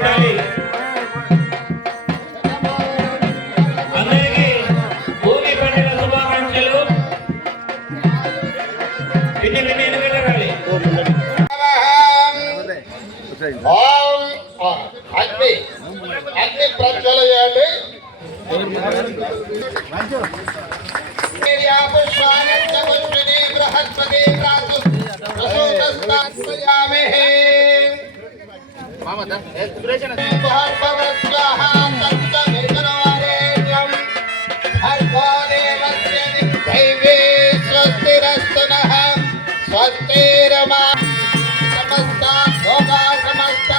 ఉండాలి. అందరికీ భోగి పండుగ శుభాకాంక్షలు. విని ఎన్నికరాలి. అగ్ని ప్రజ్వలయాలి. బృహస్పతి స్వస్తిరస్తునః స్వస్తిరమా సమస్త భోగా సమస్త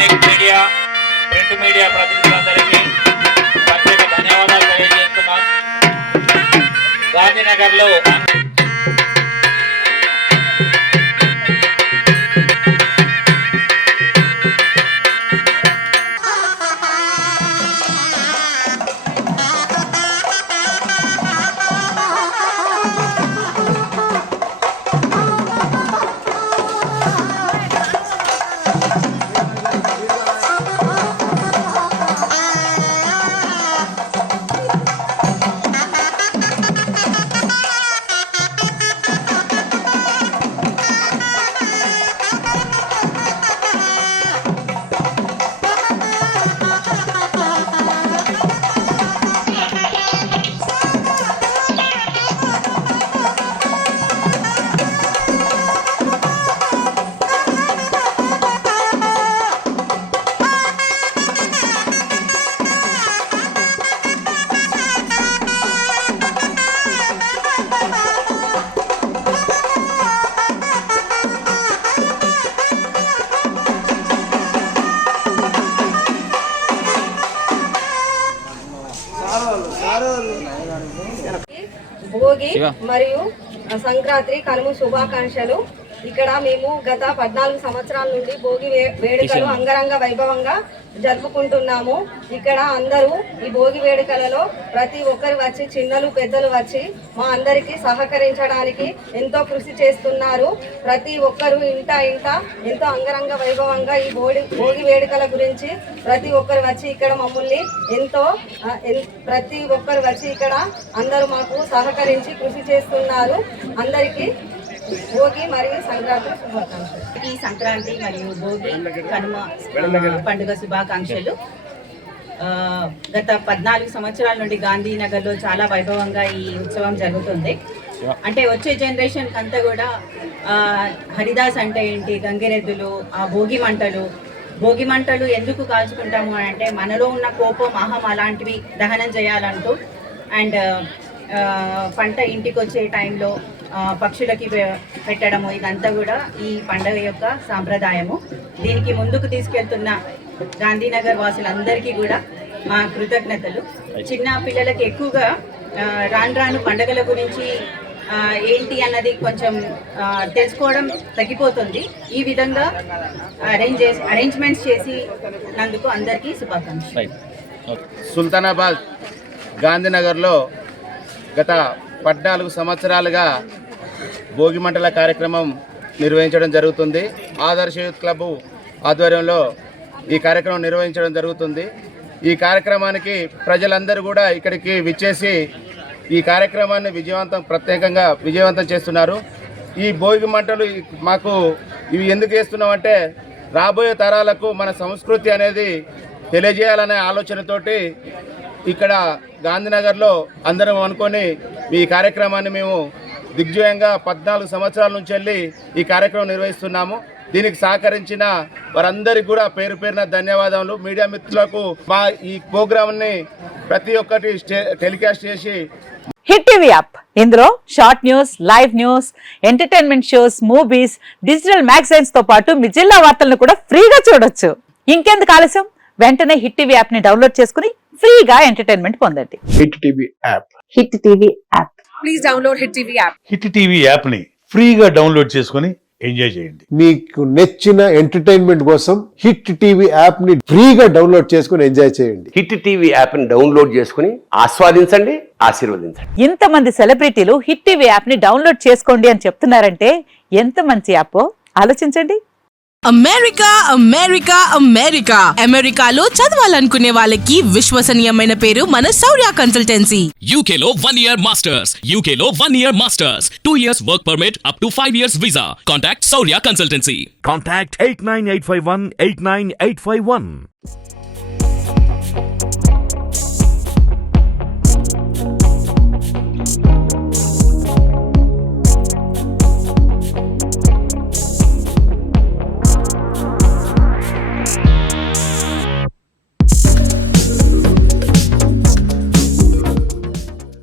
మీడియా ప్రింట్ మీడియా ప్రతినిధులందరికీ ప్రత్యేక ధన్యవాదాలు తెలియజేస్తున్నాం. గాంధీనగర్లో భోగి మరియు సంక్రాంతి కనుమ శుభాకాంక్షలు. ఇక్కడ మేము గత 14 సంవత్సరాల నుండి భోగి వేడుకలు అంగరంగ వైభవంగా జరుపుకుంటున్నాము. ఇక్కడ అందరూ ఈ భోగి వేడుకలలో ప్రతి ఒక్కరు వచ్చి చిన్నలు పెద్దలు వచ్చి మా అందరికీ సహకరించడానికి ఎంతో కృషి చేస్తున్నారు. ప్రతి ఒక్కరు ఇంట ఎంతో అంగరంగ వైభవంగా ఈ భోగి వేడుకల గురించి ప్రతి ఒక్కరు వచ్చి ఇక్కడ మమ్మల్ని ప్రతి ఒక్కరు వచ్చి ఇక్కడ అందరూ మాకు సహకరించి కృషి చేస్తున్నారు. అందరికీ భోగి మరియు సంక్రాంతి శుభాకాంక్షలు. ఈ సంక్రాంతి మరియు భోగి కనుమ పండుగ శుభాకాంక్షలు. గత 14 సంవత్సరాల నుండి గాంధీనగర్లో చాలా వైభవంగా ఈ ఉత్సవం జరుగుతుంది. అంటే వచ్చే జనరేషన్ అంతా కూడా హరిదాస్ అంటే ఏంటి, గంగిరెద్దులు, ఆ భోగి మంటలు ఎందుకు కాల్చుకుంటాము అంటే మనలో ఉన్న కోపం, అహం అలాంటివి దహనం చేయాలంటూ అండ్ పంట ఇంటికి వచ్చే టైంలో పక్షులకి పెట్టడము, ఇదంతా కూడా ఈ పండుగ యొక్క సాంప్రదాయము. దీనికి ముందుకు తీసుకెళ్తున్న గాంధీనగర్ వాసులందరికీ కూడా మా కృతజ్ఞతలు. చిన్న పిల్లలకి ఎక్కువగా రాను పండుగల గురించి ఏంటి అన్నది కొంచెం తెలుసుకోవడం తగ్గిపోతుంది. ఈ విధంగా అరేంజ్మెంట్స్ చేసినందుకు అందరికీ శుభాకాంక్షలు. సుల్తానాబాద్ గాంధీనగర్లో గత 14 సంవత్సరాలుగా భోగి మంటల కార్యక్రమం నిర్వహించడం జరుగుతుంది. ఆదర్శ యూత్ క్లబ్ ఆధ్వర్యంలో ఈ కార్యక్రమం నిర్వహించడం జరుగుతుంది. ఈ కార్యక్రమానికి ప్రజలందరూ కూడా ఇక్కడికి విచ్చేసి ఈ కార్యక్రమాన్ని ప్రత్యేకంగా విజయవంతం చేస్తున్నారు. ఈ భోగి మంటలు మాకు ఇవి ఎందుకు చేస్తున్నామంటే రాబోయే తరాలకు మన సంస్కృతి అనేది తెలియజేయాలనే ఆలోచనతోటి ఇక్కడ గాంధీనగర్లో అందరం అనుకొని ఈ కార్యక్రమాన్ని మేము దిగ్విజయంగా 14 సంవత్సరాల నుంచి వెళ్ళి ఈ కార్యక్రమం నిర్వహిస్తున్నాము. దీనికి సహకరించిన వారందరికీ కూడా పేరు పేరున ధన్యవాదాలు. మీడియా మిత్రులకు మా ఈ ప్రోగ్రామ్ని ప్రతి ఒక్కటి టెలికాస్ట్ చేసి హిట్ టీవీ యాప్, ఇందులో short news, live news, entertainment shows, movies, digital magazines తో పాటు మీ జిల్లా వార్తలను కూడా ఫ్రీగా చూడొచ్చు. ఇంకెందుకు ఆలస్యం, వెంటనే హిట్ టీవీ యాప్ ని డౌన్లోడ్ చేసుకుని ఫ్రీగా ఎంటర్టైన్మెంట్ పొందండి. Hit TV app. Hit TV app. Please download hit TV app. Hit TV app ని ఫ్రీగా డౌన్లోడ్ చేసుకుని ఎంజాయ్ చేయండి. మీకు నచ్చిన ఎంటర్టైన్మెంట్ కోసం హిట్ టీవీ యాప్ ని ఫ్రీగా డౌన్లోడ్ చేసుకుని ఎంజాయ్ చేయండి. హిట్ టీవీ యాప్ ని డౌన్లోడ్ చేసుకుని ఆస్వాదించండి, ఆశీర్వదించండి. ఇంతమంది సెలబ్రిటీలు హిట్ టీవీ యాప్ ని డౌన్లోడ్ చేసుకోండి అని చెప్తున్నారంటే ఎంత మంచి యాప్ ఆలోచించండి. అమెరికా అమెరికా అమెరికా అమెరికాలో చదవాలనుకునే వాళ్ళకి విశ్వసనీయమైన పేరు మన శౌర్య కన్సల్టెన్సీ. UK లో 1 year masters, UK లో 1 year masters, 2 years work permit up to 5 years visa. Contact Saurya Consultancy. Contact 89851 89851.